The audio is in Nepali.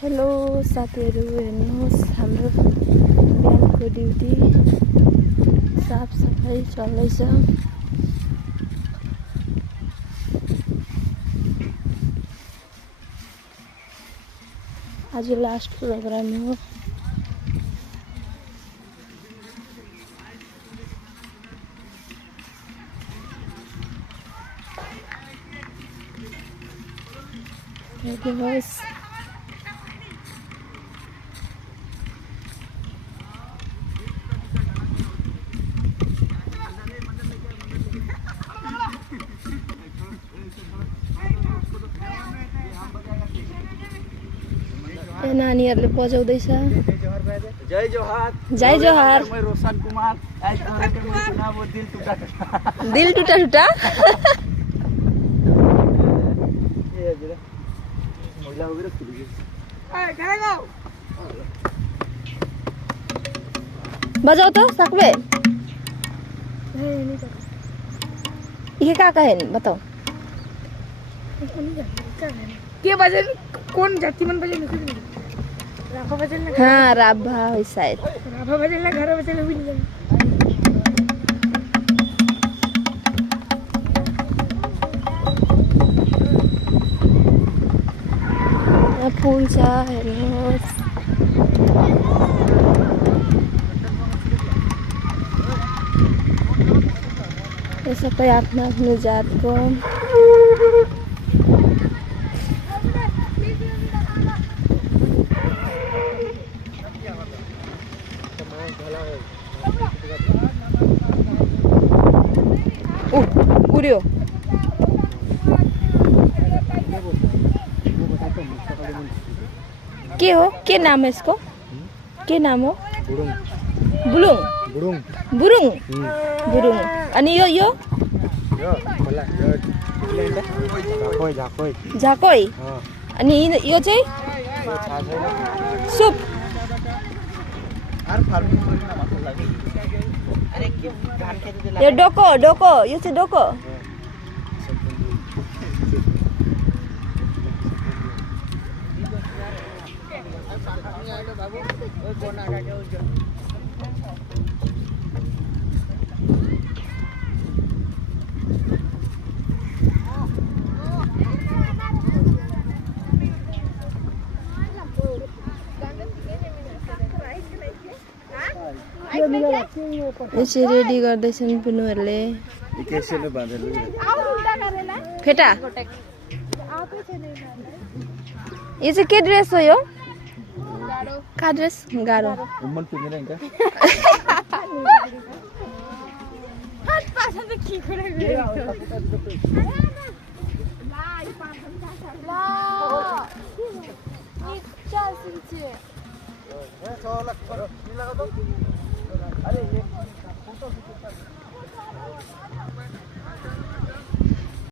हेलो साथीहरु, हेर्नुहोस् हाम्रो बिहानको ड्युटी साफ सफाई चल्दैछ। आज लास्ट प्रोग्राम हो। हेर्नुहोस् नानीहरुले बजाउँदैछ। जय जोहार। जय जोहार। मैं रोशन कुमार। आज वो दिल टूटा टूटा। दिल टूटा टूटा। बजाओ तो सकबे। ये क्या कहे बताओ। के बजे कौन जाति मन बजे राभा बजे ना। हाँ राभा है शायद। राभा बजे ना घर बजे ना भी नहीं। फूल छ हेर्नुहोस्। यो सबै आफ्नो आफ्नो जातको। उड्यो। के हो? के नाम है इसको? के नाम हो? बुलुङ। बुरुङ। बुरुङ। बुरुङ। अनि यो यो? झाकोई। झाकोई। अनि यो चाहिँ? सुप। यो डोको डोको, यो चाहिँ डोको। यो चाहिँ रेडी गर्दैछन् पिनुहरुले। फेटा। यो चाहिँ के ड्रेस हो यो? का ड्रेस? गारो।